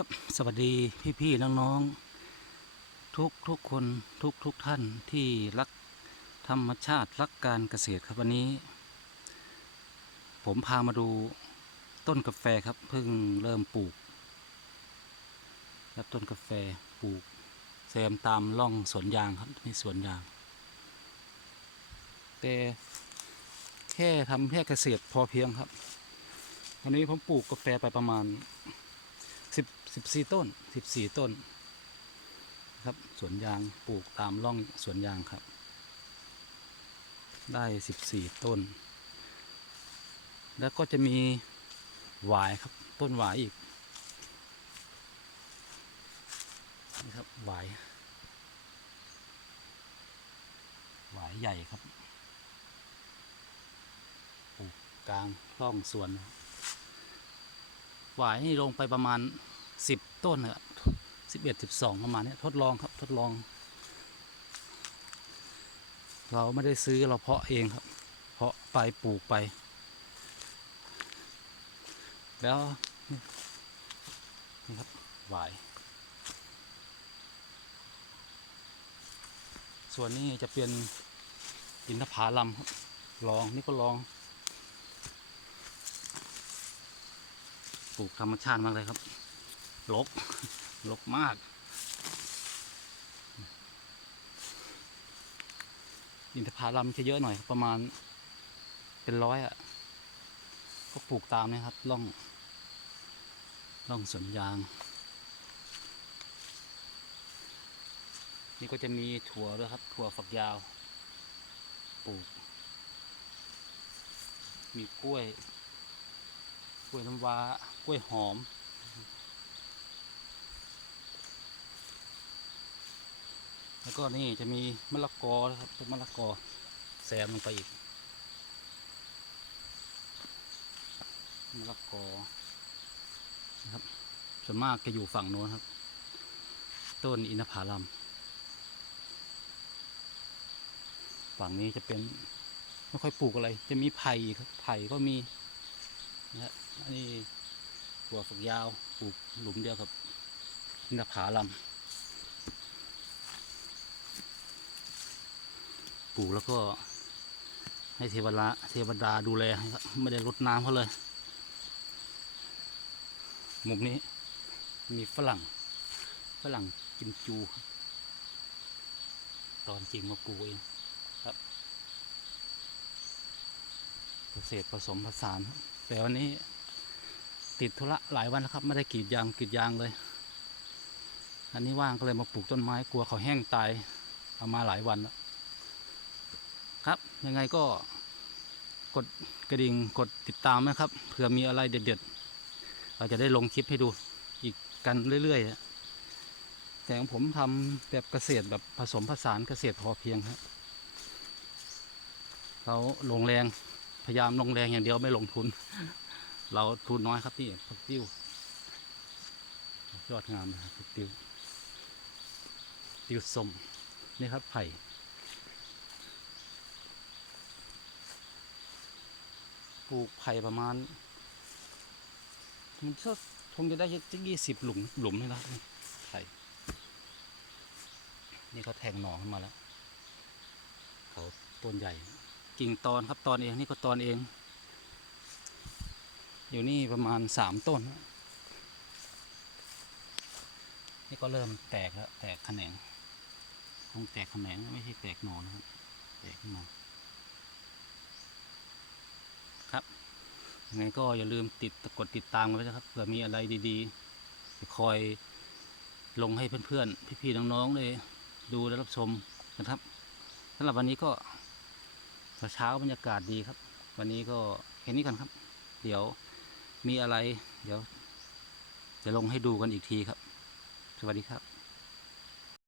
ครับ สวัสดีพี่ๆน้องๆทุกทุกคนทุกทุกท่านที่รักธรรมชาติรักการเกษตรครับวันนี้ ผมพามาดูต้นกาแฟครับเพิ่งเริ่มปลูกครับต้นกาแฟปลูกแซมตามร่องสวนยางครับนี่สวนยาง แต่แค่ทำแค่เกษตรพอเพียงครับวันนี้ผมปลูกกาแฟไปประมาณ สิบสี่ต้นสิบสี่ต้น ครับสวนยางปลูกตามร่องสวนยางครับ ได้สิบสี่ต้น แล้วก็จะมีหวายครับ ต้นหวายอีกนี่ครับหวายหวายใหญ่ครับปลูกกลางร่องสวนหวายนี่ลงไปประมาณ สิบต้นครับสิบเอ็ดสิบสองประมาณนี้ทดลองครับทดลอง เราไม่ได้ซื้อเราเพาะเองครับ เพาะไปปลูกไป แล้วนี่นี่ครับหวาย ส่วนนี้จะเป็นอินทผาลัมครับลองนี่ก็ลองปลูกธรรมชาติมากเลยครับ ลกลกมาก อินทผลัมจะเยอะหน่อย ประมาณเป็นร้อยอะ่ะ ก็ปลูกตามนะครับล่องล่องสวนยาง นี่ก็จะมีถั่วด้วยครับ ถั่วฝักยาว ปลูก มีกล้วย กล้วยน้ำว้ากล้วยหอม แล้วก็นี่จะมีมะละกอนะครับต้นมะละกอแซมลงไปอีกมะละกอนะครับส่วนมากจะอยู่ฝั่งโน้นครับ ต้นอินทผลัมฝั่งนี้จะเป็นไม่ค่อยปลูกอะไร จะมีไผ่อีกครับไผ่ก็มีนะฮะอันนี้ถั่วฝักยาวปลูกหลุมเดียวกับอินทผลัม ลูกแล้วก็ ให้เทวดาเทวดาดูแลไม่ได้รดน้ำเขาเลย มุมนี้มีฝรั่ง ฝรั่งกิมจูครับ ตอนจริงมาปลูกเองครับ เกษตรผสมผสาน แต่วันนี้ติดธุระหลายวันแล้วครับ ไม่ได้กรีดยางกรีดยางเลย อันนี้ว่างก็เลยมาปลูกต้นไม้กลัวเขาแห้งตาย เอามาหลายวันแล้ว ครับ ยังไงก็กดกระดิ่งกดติดตามนะครับเผื่อมีอะไรเด็ดๆ เราจะได้ลงคลิปให้ดูอีกกันเรื่อยๆ แต่ของผมทำแบบเกษตรแบบผสมผสานเกษตรพอเพียงครับเราลงแรงพยายามลงแรงอย่างเดียวไม่ลงทุน เราทุนน้อยครับนี่พักติ้วยอดงามนะครับพักติ้วติ้วสมนี่ครับไผ่ ปลูกไผ่ประมาณ มันก็คงจะได้สักยี่สิบหลุมหลุมนี่นะไผ่นี่เขาแทงหน่อขึ้นมาแล้ว เขาต้นใหญ่ กิ่งตอนครับตอนเองนี่ก็ตอนเอง อยู่นี่ประมาณสามต้น นี่ก็เริ่มแตกแล้ว แตกแขนง คงแตกแขนงไม่ใช่แตกหนอนนะครับแตกขึ้นมาครับ ยังไงก็อย่าลืมติดกดติดตามกันไว้นะครับเผื่อมีอะไรดีๆจะคอยลงให้เพื่อนๆ พี่ๆ น้องๆเลยดูและรับชมนะครับสำหรับวันนี้ก็เช้าบรรยากาศดีครับ วันนี้ก็แค่นี้กันครับ เดี๋ยวมีอะไร เดี๋ยว จะลงให้ดูกันอีกทีครับ สวัสดีครับ